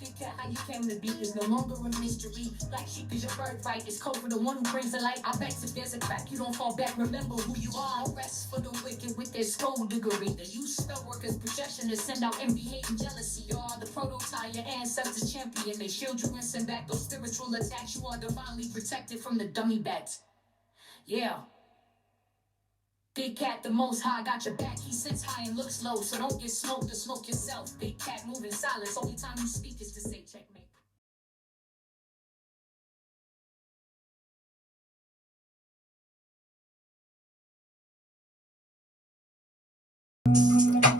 Big cat, how you came to be is no longer a mystery. Black sheep is your birthright. It's code for the one who brings the light. I bet if there's a crack, you don't fall back. Remember who you are. No rest for the wicked with their skullduggery. The use spell workers' projection to send out envy, hate, and jealousy. You are the prototype, your ancestors champion. They shield you and send back those spiritual attacks. You are divinely protected from the dummy bats. Yeah. Big cat, the most high, got your back. He sits high and looks low, so don't get smoked or smoke yourself. Big cat, move in silence. Only time you speak is to say checkmate.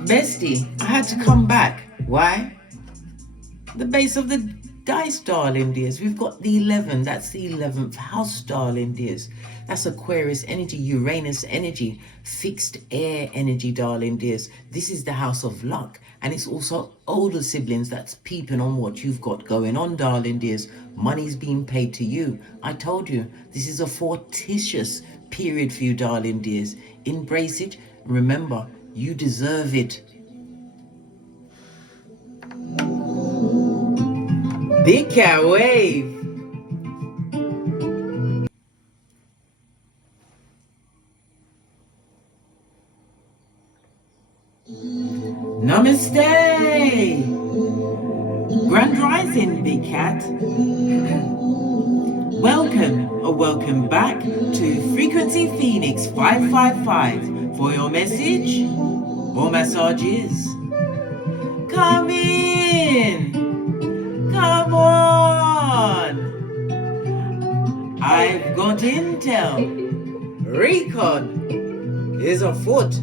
Bestie, I had to come back. Why? The base of the dice, darling dears. We've got the 11. That's the 11th house, darling dears. That's Aquarius energy, Uranus energy, fixed air energy, darling dears. This is the house of luck. And it's also older siblings that's peeping on what you've got going on, darling dears. Money's being paid to you. I told you, this is a fortuitous period for you, darling dears. Embrace it. Remember, you deserve it. Big cat wave. Namaste. Grand rising, big cat. Welcome back to Frequency Phoenix 555 for your message or massages. Come in. Come on! I've got intel. Recon is afoot.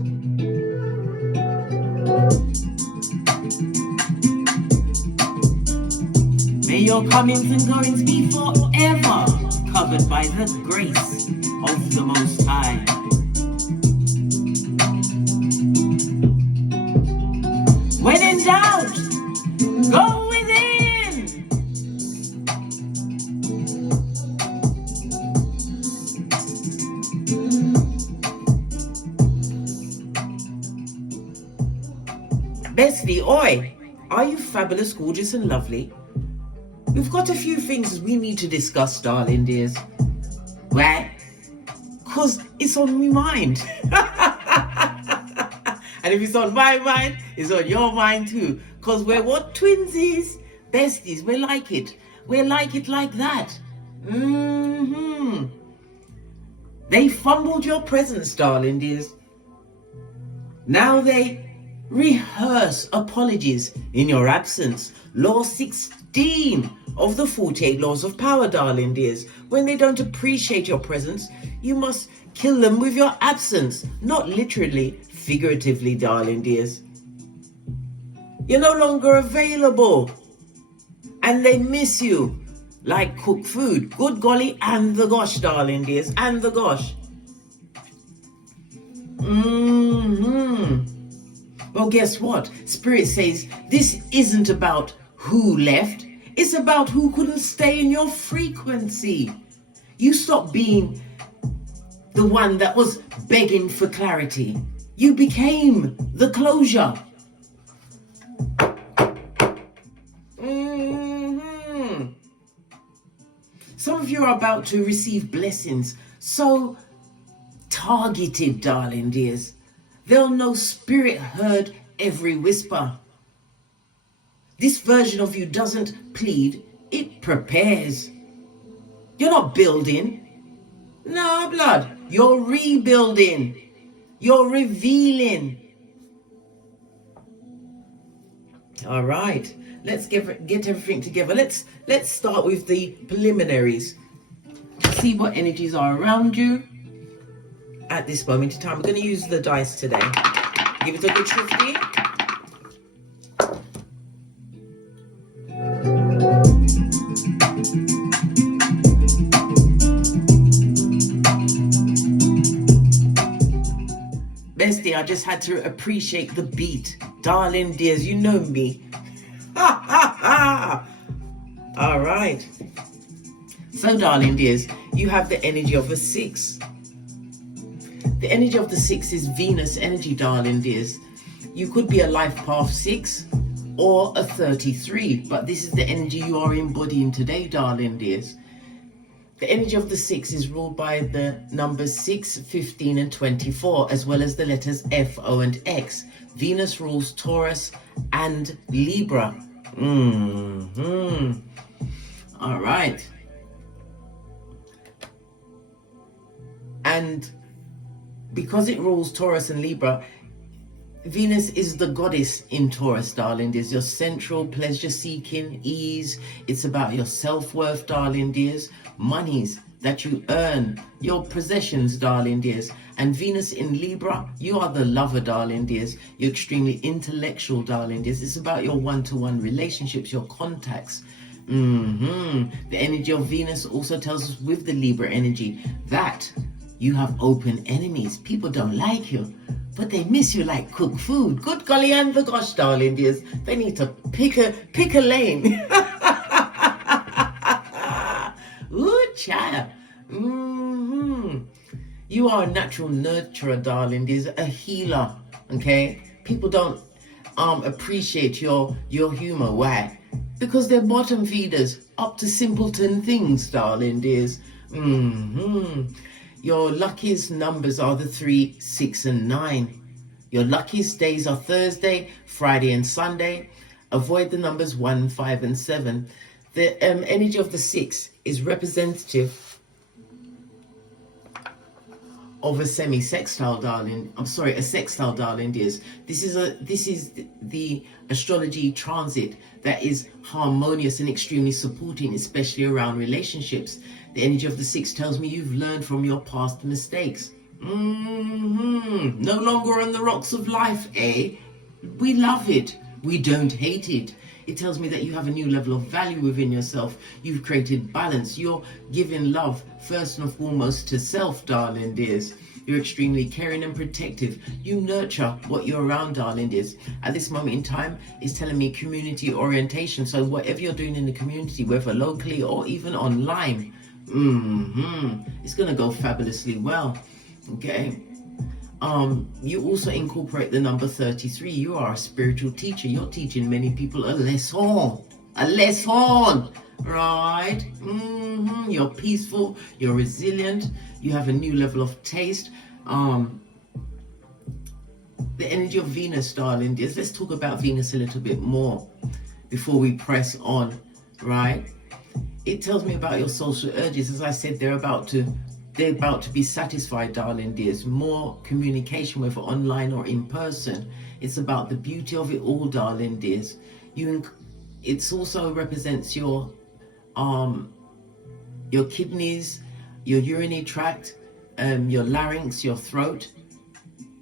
May your comings and goings be forever covered by the grace of the Most High. When in doubt, go within. Bestie, oi, are you fabulous, gorgeous and lovely? We've got a few things we need to discuss, darling dears. Right? Because it's on my mind. And if it's on my mind, it's on your mind too. Because we're what? Twinsies? Besties, we're like it. We're like it like that. They fumbled your presence, darling dears. Now they rehearse apologies in your absence. Law 16 of the 48 laws of power, darling dears. When they don't appreciate your presence, you must kill them with your absence. Not literally, figuratively, darling dears. You're no longer available. And they miss you like cooked food. Good golly, and the gosh, darling dears, and the gosh. Well, guess what? Spirit says this isn't about who left. It's about who couldn't stay in your frequency. You stopped being the one that was begging for clarity. You became the closure. Some of you are about to receive blessings so targeted, darling dears. They'll know spirit heard every whisper. This version of you doesn't plead, it prepares. You're not building. No, blood. You're rebuilding. You're revealing. All right. Let's get everything together. Let's start with the preliminaries. See what energies are around you at this moment in time. We're going to use the dice today. Give it a good shifty. Bestie, I just had to appreciate the beat. Darling dears, you know me. Ha ha ha! All right. So, darling dears, you have the energy of a 6. The energy of the 6 is Venus energy, darling dears. You could be a life path 6, or a 33. But this is the energy you are embodying today, darling dears. The energy of the 6 is ruled by the numbers 6, 15, and 24, as well as the letters F, O, and X. Venus rules Taurus and Libra. All right. And because it rules Taurus and Libra, Venus is the goddess in Taurus, darling dears. Your central pleasure-seeking, ease. It's about your self-worth, darling dears. Monies that you earn, your possessions, darling dears. And Venus in Libra, you are the lover, darling dears. You're extremely intellectual, darling dears. It's about your one-to-one relationships, your contacts. The energy of Venus also tells us with the Libra energy that you have open enemies. People don't like you, but they miss you like cooked food. Good golly and the gosh, darling dears. They need to pick a lane. Ooh, child. You are a natural nurturer, darling dears, a healer. Okay? People don't appreciate your humor. Why? Because they're bottom feeders up to simpleton things, darling dears. Your luckiest numbers are the 3, 6, and 9. Your luckiest days are Thursday, Friday, and Sunday. Avoid the numbers 1, 5, and 7. The energy of the 6 is representative of a sextile, darling dears. This is the astrology transit that is harmonious and extremely supporting, especially around relationships. The energy of the 6 tells me you've learned from your past mistakes. No longer on the rocks of life, eh? We love it. We don't hate it. It tells me that you have a new level of value within yourself. You've created balance. You're giving love first and foremost to self, darling dears. You're extremely caring and protective. You nurture what you're around, darling dears. At this moment in time, it's telling me community orientation. So whatever you're doing in the community, whether locally or even online, it's going to go fabulously well. Okay. You also incorporate the number 33. You are a spiritual teacher. You're teaching many people a lesson, right? You're peaceful, you're resilient, you have a new level of taste. The energy of Venus, darling dears. Let's talk about Venus a little bit more before we press on, right? It tells me about your social urges. As I said, they're about to be satisfied, darling dears. More communication, whether online or in person. It's about the beauty of it all, darling dears. It also represents your kidneys, your urinary tract, your larynx, your throat.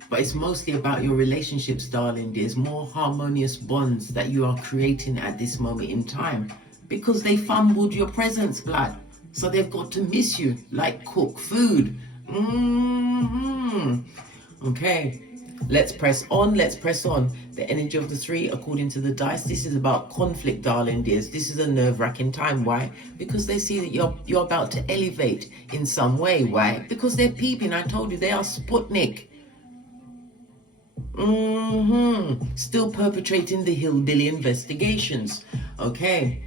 But it's mostly about your relationships, darling dears. More harmonious bonds that you are creating at this moment in time. Because they fumbled your presence, blood. So they've got to miss you like cooked food. Okay, let's press on. The energy of the 3, according to the dice, this is about conflict, darling dears. This is a nerve-wracking time. Why? Because they see that you're about to elevate in some way. Why? Because they're peeping. I told you, they are Sputnik. Still perpetrating the hillbilly investigations. Okay.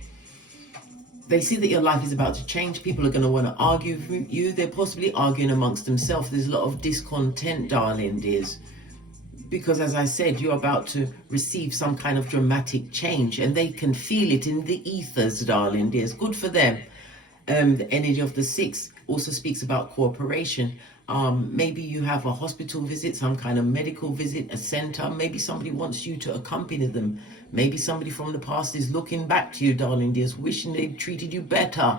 They see that your life is about to change. People are going to want to argue with you. They're possibly arguing amongst themselves. There's a lot of discontent, darling dears. Because as I said, you're about to receive some kind of dramatic change. And they can feel it in the ethers, darling dears. Good for them. The energy of the 6 also speaks about cooperation. Maybe you have a hospital visit, some kind of medical visit, a center. Maybe somebody wants you to accompany them. Maybe somebody from the past is looking back to you, darling dears, wishing they'd treated you better.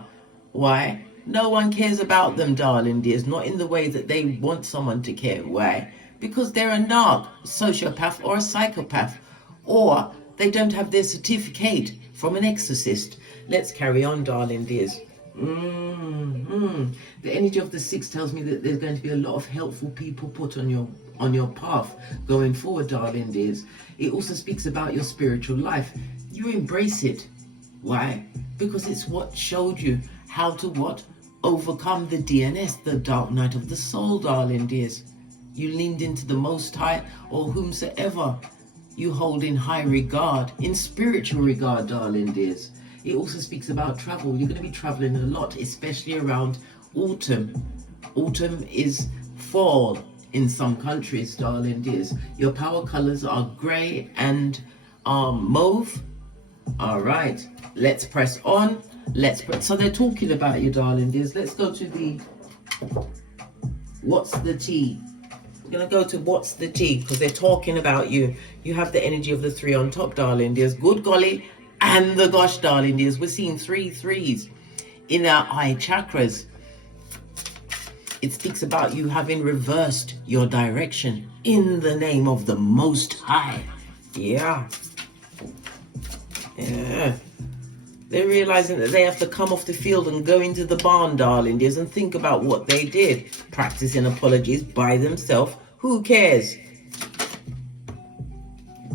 Why? No one cares about them, darling dears, not in the way that they want someone to care. Why? Because they're a narc, a sociopath, or a psychopath. Or they don't have their certificate from an exorcist. Let's carry on, darling dears. The energy of the 6 tells me that there's going to be a lot of helpful people put on your path going forward, darling dears. It also speaks about your spiritual life. You embrace it. Why? Because it's what showed you how to overcome the DNS, the dark night of the soul, darling dears. You leaned into the Most High or whomsoever you hold in high regard, in spiritual regard, darling dears. It also speaks about travel. You're going to be traveling a lot, especially around autumn. Autumn is fall in some countries, darling dears. Your power colors are gray and mauve. All right, let's press on. So they're talking about you, darling dears. Let's go to the what's the tea. We're going to go to what's the tea because they're talking about you. You have the energy of the 3 on top, darling dears. Good golly and the gosh, darling dears. We're seeing 3 threes in our eye chakras. It speaks about you having reversed your direction in the name of the Most High. Yeah. They're realizing that they have to come off the field and go into the barn, darling dears, and think about what they did. Practicing apologies by themselves. Who cares?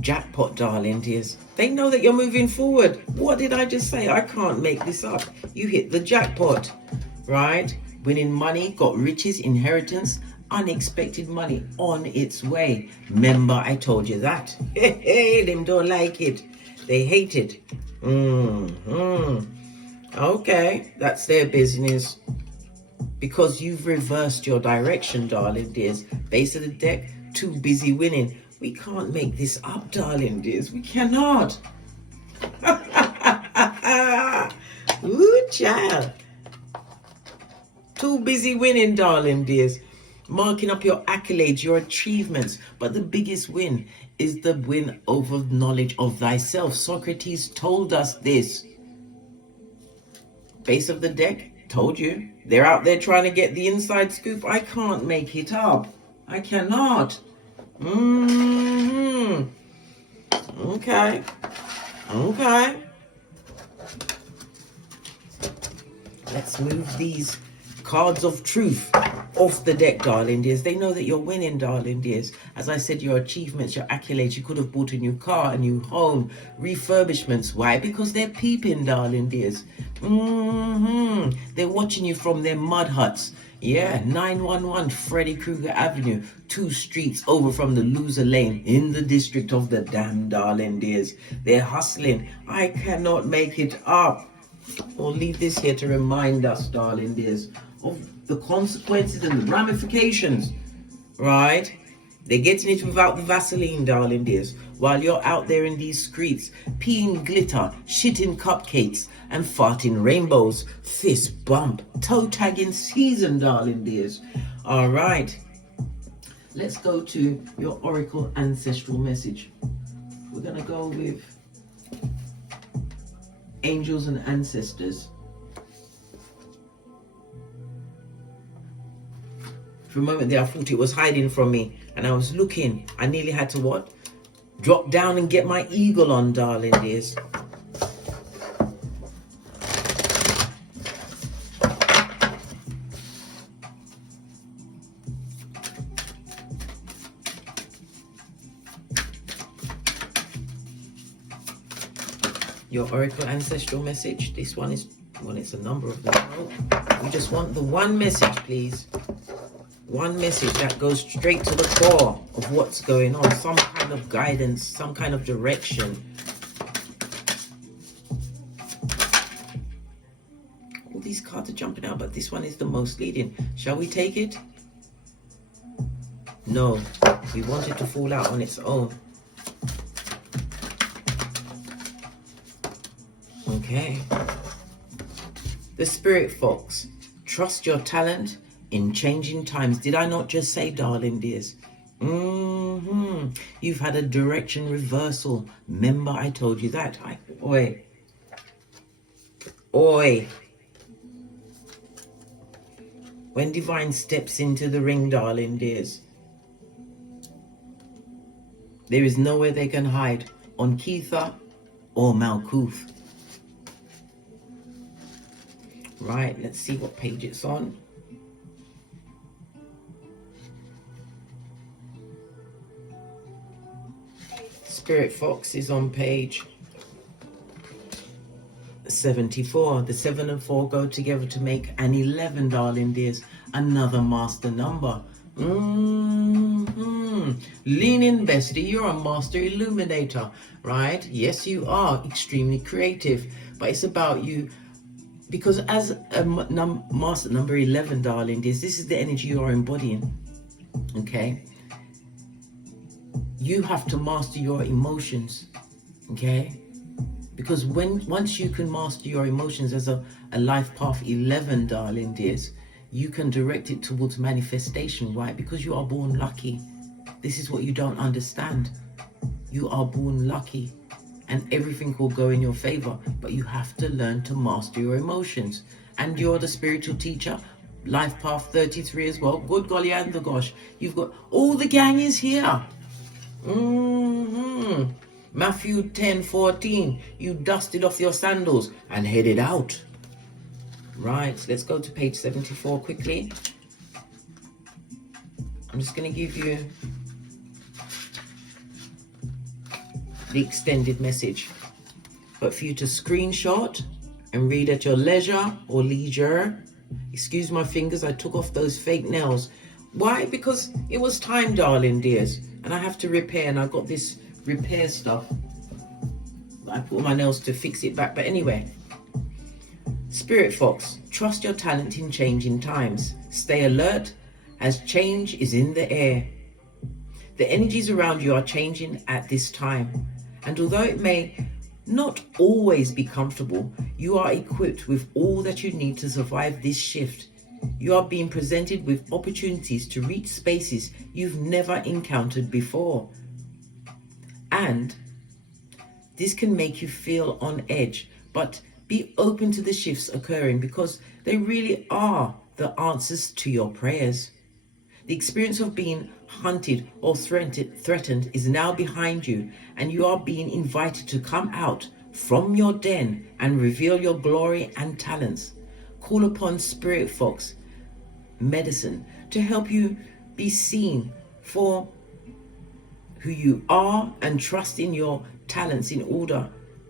Jackpot, darling dears. They know that you're moving forward. What did I just say? I can't make this up. You hit the jackpot, right? Winning money, got riches, inheritance, unexpected money on its way. Remember, I told you that. Them don't like it. They hate it. Okay, that's their business. Because you've reversed your direction, darling dears. Base of the deck, too busy winning. We can't make this up, darling dears. We cannot. Ooh, child. Too busy winning, darling dears. Marking up your accolades, your achievements. But the biggest win is the win over knowledge of thyself. Socrates told us this. Base of the deck, told you. They're out there trying to get the inside scoop. I can't make it up. I cannot. Okay. Let's move these cards of truth off the deck, darling dears. They know that you're winning, darling dears. As I said, your achievements, your accolades. You could have bought a new car, a new home, refurbishments. Why? Because they're peeping, darling dears. They're watching you from their mud huts. Yeah, 911 Freddy Krueger Avenue, 2 streets over from the loser lane in the district of the damn, darling dears. They're hustling. I cannot make it up. We'll leave this here to remind us, darling dears, of the consequences and the ramifications, right? They're getting it without the Vaseline, darling dears, while you're out there in these streets, peeing glitter, shitting cupcakes, and farting rainbows. Fist bump, toe tagging season, darling dears. All right, let's go to your Oracle ancestral message. We're going to go with angels and ancestors. For a moment there, I thought it was hiding from me, and I was looking. I nearly had to what? Drop down and get my eagle on, darling dears. Your Oracle ancestral message. This one is, well, it's a number of them. We just want the one message, please. One message that goes straight to the core of what's going on. Some kind of guidance, some kind of direction. All these cards are jumping out, but this one is the most leading. Shall we take it? No, we want it to fall out on its own. Okay. The Spirit Fox. Trust your talent in changing times. Did I not just say, darling dears? You've had a direction reversal. Remember, I told you that. Oi. When divine steps into the ring, darling dears, there is nowhere they can hide on Keitha or Malkuth. Right, let's see what page it's on. Spirit Fox is on page 74. The 7 and 4 go together to make an 11, darling dears. Another master number. Lean in, bestie. You're a master illuminator, right? Yes, you are extremely creative, but it's about you. Because as a master number 11, darling, this is the energy you are embodying, okay? You have to master your emotions, okay? Because once you can master your emotions as a life path 11, darling dears, you can direct it towards manifestation, right? Because you are born lucky. This is what you don't understand. You are born lucky and everything will go in your favor, but you have to learn to master your emotions. And you're the spiritual teacher, life path 33 as well. Good golly and the gosh, you've got all the gang is here. Matthew 10:14, you dusted off your sandals and headed out. Right, let's go to page 74 quickly. I'm just going to give you the extended message, but for you to screenshot and read at your leisure or leisure. Excuse my fingers, I took off those fake nails. Why? Because it was time, darling dears, and I have to repair, and I've got this repair stuff. I put my nails to fix it back, but anyway. Spirit Fox, trust your talent in changing times. Stay alert as change is in the air. The energies around you are changing at this time, and although it may not always be comfortable, you are equipped with all that you need to survive this shift. You are being presented with opportunities to reach spaces you've never encountered before. And this can make you feel on edge, but be open to the shifts occurring because they really are the answers to your prayers. The experience of being hunted or threatened is now behind you, and you are being invited to come out from your den and reveal your glory and talents. Call upon Spirit Fox Medicine to help you be seen for who you are and trust in your talents in order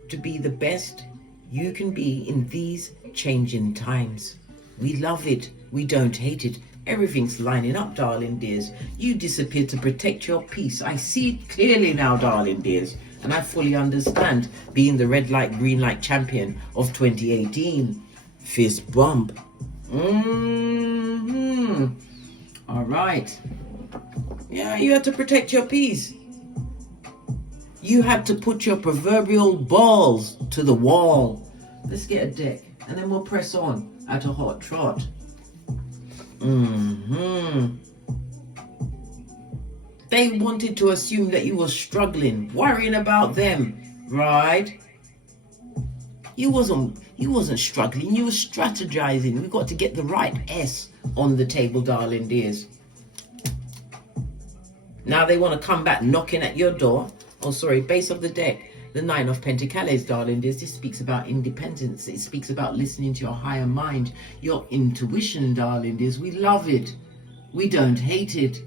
to be the best you can be in these changing times. We love it. We don't hate it. Everything's lining up, darling dears. You disappeared to protect your peace. I see it clearly now, darling dears. And I fully understand being the red light, green light champion of 2018. Fist bump. All right. Yeah, you had to protect your peace. You had to put your proverbial balls to the wall. Let's get a deck and then we'll press on at a hot trot. They wanted to assume that you were struggling, worrying about them, right? You wasn't struggling, you were strategizing. We got to get the right S on the table, darling dears. Now they want to come back knocking at your door. Oh, sorry, base of the deck, the 9 of Pentacles, darling dears. This speaks about independence. It speaks about listening to your higher mind, your intuition, darling dears. We love it. We don't hate it.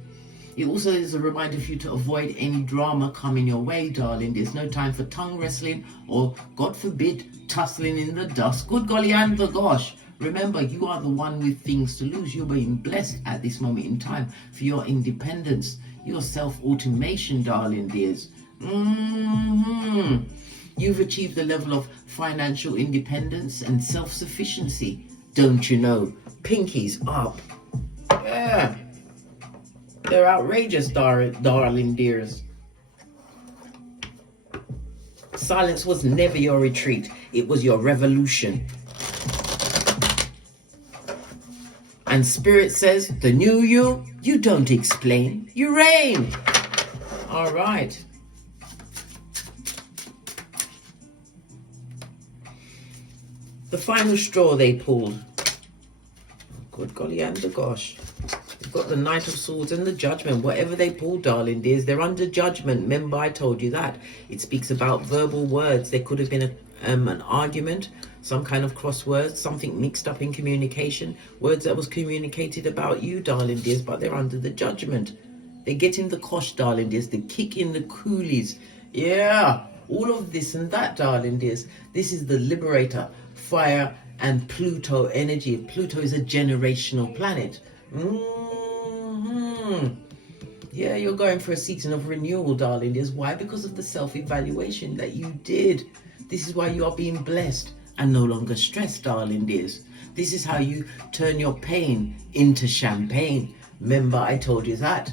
It also is a reminder for you to avoid any drama coming your way, darling. There's no time for tongue wrestling or, God forbid, tussling in the dust. Good golly and the gosh. Remember, you are the one with things to lose. You're being blessed at this moment in time for your independence, your self-automation, darling dears. You've achieved the level of financial independence and self-sufficiency. Don't you know? Pinkies up. Yeah. They're outrageous, darling dears. Silence was never your retreat. It was your revolution. And Spirit says, the new you don't explain, you reign. All right. The final straw they pulled. Good golly and the gosh. You've got the Knight of Swords and the Judgment. Whatever they pull, darling dears, they're under judgment. Remember, I told you that. It speaks about verbal words. There could have been an argument, some kind of crosswords, something mixed up in communication, words that was communicated about you, darling dears, but they're under the judgment. They're getting the kosh, darling dears. They're kicking the coolies. Yeah, all of this and that, darling dears. This is the liberator, fire and Pluto energy. Pluto is a generational planet. Yeah, you're going for a season of renewal, darling dears. Why? Because of the self-evaluation that you did. This is why you are being blessed and no longer stressed, darling dears. This is how you turn your pain into champagne. Remember, I told you that.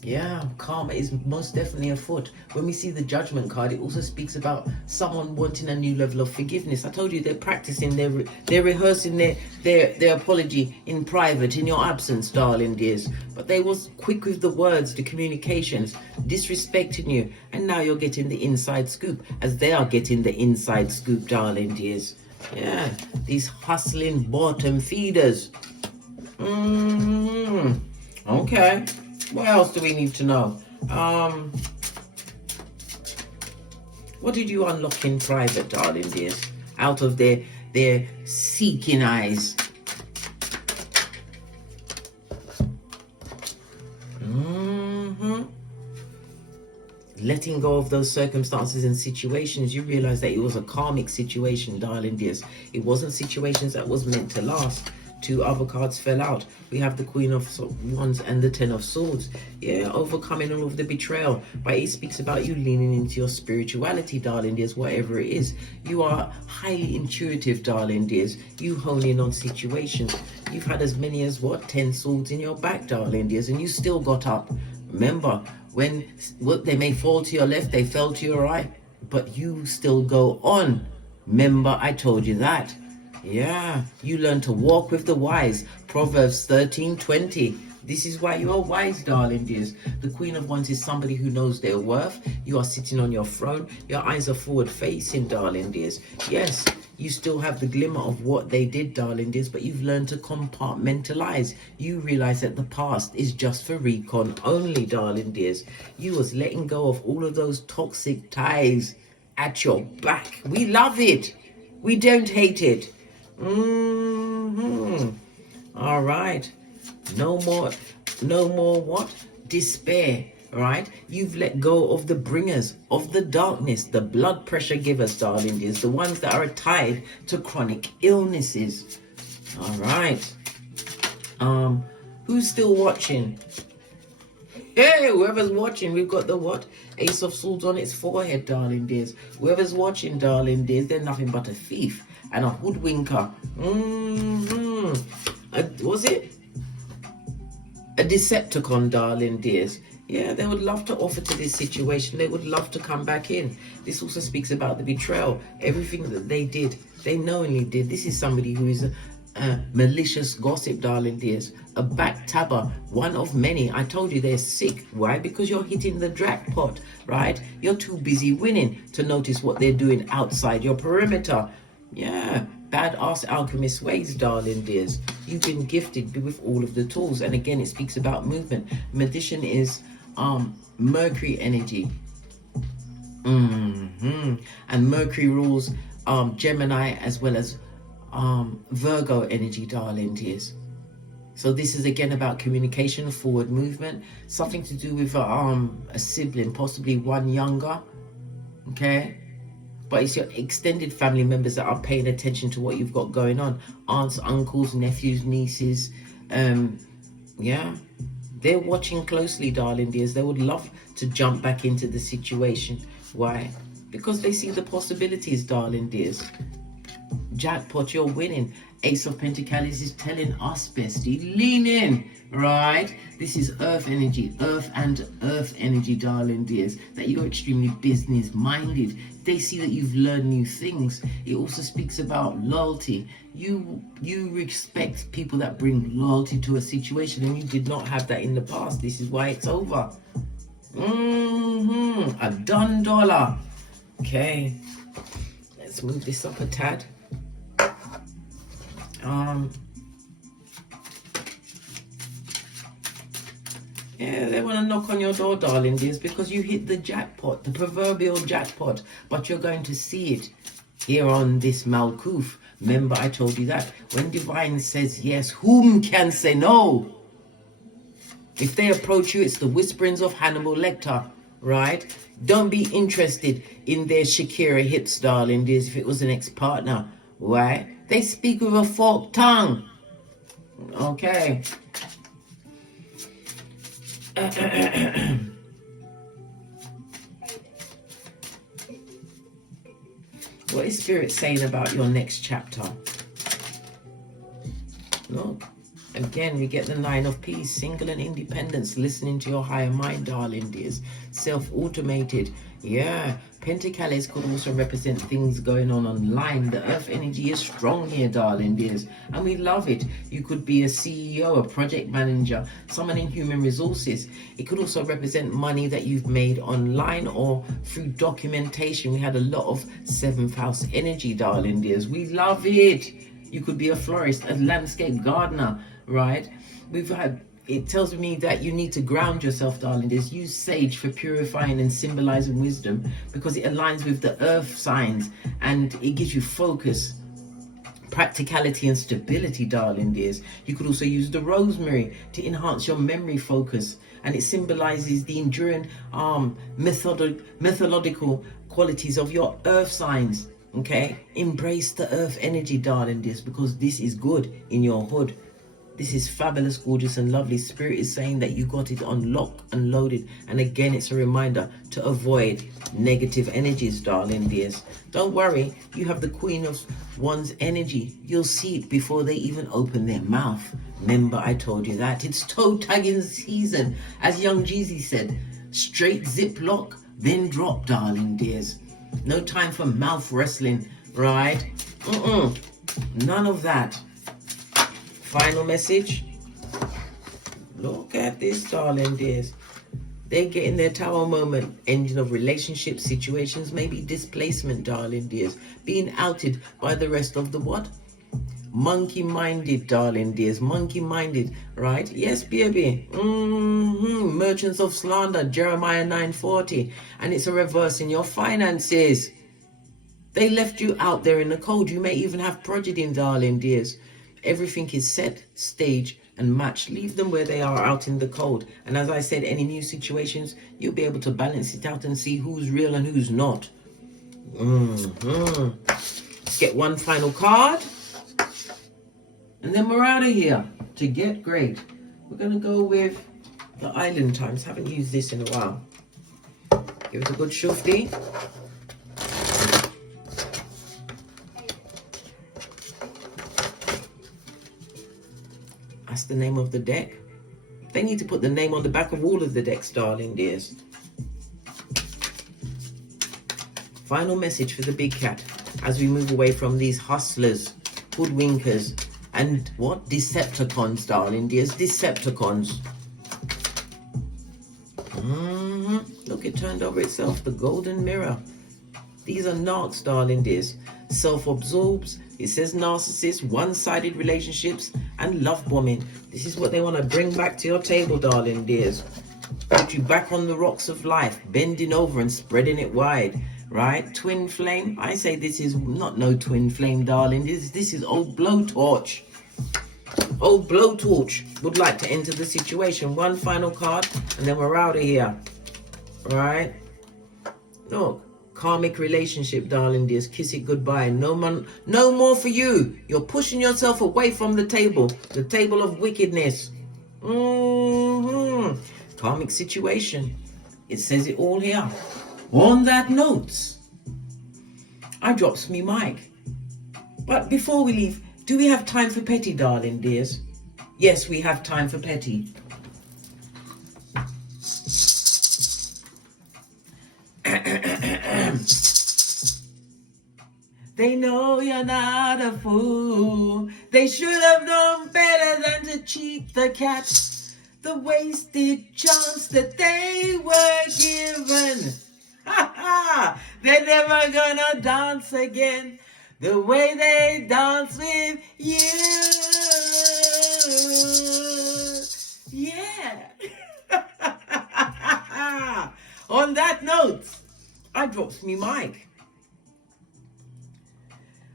Yeah, karma is most definitely afoot. When we see the judgment card, it also speaks about someone wanting a new level of forgiveness. I told you they're practicing, they're rehearsing their apology in private, in your absence, darling dears. But they was quick with the words, the communications, disrespecting you. And now you're getting the inside scoop, as they are getting the inside scoop, darling dears. Yeah, these hustling bottom feeders. Okay. What else do we need to know? What did you unlock in private, darling dears? Out of their seeking eyes. Letting go of those circumstances and situations, you realize that it was a karmic situation, darling dears. It wasn't situations that was meant to last. Two other cards fell out. We have the Queen of Wands and the Ten of Swords. Yeah, overcoming all of the betrayal. But it speaks about you leaning into your spirituality, darling dears, whatever it is. You are highly intuitive, darling dears. You hone in on situations. You've had as many as, 10 swords in your back, darling dears, and you still got up. Remember, when they may fall to your left, they fell to your right, but you still go on. Remember, I told you that. Yeah, you learn to walk with the wise. Proverbs 13:20. This is why you are wise, darling dears. The Queen of Wands is somebody who knows their worth. You are sitting on your throne. Your eyes are forward facing, darling dears. Yes, you still have the glimmer of what they did, darling dears, but you've learned to compartmentalize. You realize that the past is just for recon only, darling dears. You was letting go of all of those toxic ties at your back. We love it. We don't hate it. All right. No more what? Despair, right? You've let go of the bringers of the darkness, the blood pressure givers, darling dears, the ones that are tied to chronic illnesses. All right. Who's still watching? Hey, whoever's watching, we've got the what? Ace of Swords on its forehead, darling dears. Whoever's watching, darling dears, they're nothing but a thief and a hoodwinker. Was it? A Decepticon, darling dears. Yeah, they would love to offer to this situation. They would love to come back in. This also speaks about the betrayal. Everything that they did, they knowingly did. This is somebody who is a malicious gossip, darling dears. A backtabber, one of many. I told you they're sick. Why? Because you're hitting the jackpot, right? You're too busy winning to notice what they're doing outside your perimeter. Yeah, badass alchemist ways, darling dears. You've been gifted with all of the tools, and again, it speaks about movement. Magician is Mercury energy, and Mercury rules Gemini as well as Virgo energy, darling dears. So this is again about communication, forward movement, something to do with a sibling, possibly one younger. Okay. But it's your extended family members that are paying attention to what you've got going on. Aunts, uncles, nephews, nieces. Yeah, they're watching closely, darling dears. They would love to jump back into the situation. Why? Because they see the possibilities, darling dears. Jackpot, you're winning. Ace of Pentacles is telling us, bestie, lean in, right? This is earth energy, earth and earth energy, darling dears, that you're extremely business minded. They see that you've learned new things. It also speaks about loyalty. You respect people that bring loyalty to a situation, and you did not have that in the past. This is why it's over. A done dollar. Okay, let's move this up a tad. Yeah, they want to knock on your door, darling dears, because you hit the jackpot, the proverbial jackpot, but you're going to see it here on this Malkuth. Remember, I told you that when divine says yes, whom can say no? If they approach you, it's the whisperings of Hannibal Lecter, right? Don't be interested in their Shakira hits, darling dears, if it was an ex-partner. Why? They speak with a forked tongue. Okay. What is Spirit saying about your next chapter? Look, again, we get the 9 of Peace, single and independence, listening to your higher mind, darling dears. Self-automated. Yeah, Pentacles could also represent things going on online. The earth energy is strong here, darling dears, and we love it. You could be a CEO, a project manager, someone in human resources. It could also represent money that you've made online or through documentation. We had a lot of 7th house energy, darling dears. We love it. You could be a florist, a landscape gardener, right? It tells me that you need to ground yourself, darling. Use sage for purifying and symbolizing wisdom, because it aligns with the earth signs and it gives you focus, practicality and stability, darling dears. You could also use the rosemary to enhance your memory focus, and it symbolizes the enduring methodical qualities of your earth signs. Okay, embrace the earth energy, darling dears, because this is good in your hood. This is fabulous, gorgeous and lovely. Spirit is saying that you got it on lock and loaded. And again, it's a reminder to avoid negative energies, darling dears. Don't worry, you have the Queen of Wands energy. You'll see it before they even open their mouth. Remember, I told you that. It's toe tagging season. As young Jeezy said, straight zip lock, then drop, darling dears. No time for mouth wrestling, right? None of that. Final message. Look at this, darling dears. They're getting their tower moment. Ending of relationship situations, maybe displacement, darling dears. Being outed by the rest of the what? Monkey-minded, darling dears. Monkey-minded, right? Yes, baby. Merchants of slander, Jeremiah 9:40. And it's a reverse in your finances. They left you out there in the cold. You may even have prejudice, darling dears. Everything is set, stage, and matched. Leave them where they are out in the cold. And as I said, any new situations, you'll be able to balance it out and see who's real and who's not. Get one final card. And then we're out of here. To get great, we're going to go with the Island Times. Haven't used this in a while. Give it a good shufti. That's the name of the deck. They need to put the name on the back of all of the decks, darling dears. Final message for the big cat as we move away from these hustlers, hoodwinkers, and what? Decepticons, darling dears. Decepticons. Look, it turned over itself. The golden mirror. These are narcs, darling dears. Self-absorbed. It says narcissists, one-sided relationships, and love bombing. This is what they want to bring back to your table, darling dears. Put you back on the rocks of life, bending over and spreading it wide. Right? Twin flame. I say this is not no twin flame, darling. This is old blowtorch. Old blowtorch would like to enter the situation. One final card, and then we're out of here. Right? Look. Karmic relationship, darling dears. Kiss it goodbye. No more for you. You're pushing yourself away from the table of wickedness. Karmic situation. It says it all here. On that note, I drops me mic. But before we leave, do we have time for petty, darling dears? Yes, we have time for petty. They know you're not a fool. They should have known better than to cheat the cat. The wasted chance that they were given. Ha ha! They're never gonna dance again the way they dance with you. Yeah. On that note, I drops me mic.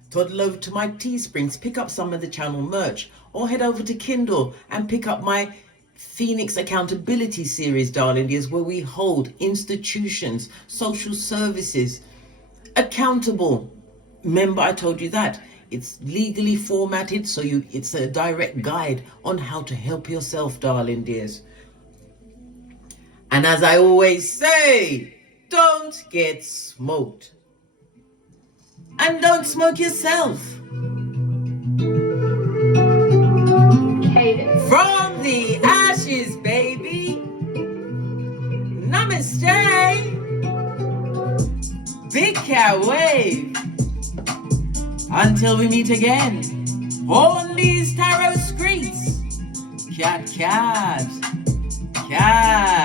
Toddle over to my Teesprings, pick up some of the channel merch, or head over to Kindle and pick up my Phoenix Accountability series, darling dears, where we hold institutions, social services accountable. Remember, I told you that. It's legally formatted, so it's a direct guide on how to help yourself, darling dears. And as I always say, don't get smoked. And don't smoke yourself. From the ashes, baby. Namaste. Big cat wave. Until we meet again on these tarot streets. Cat, cat, cat.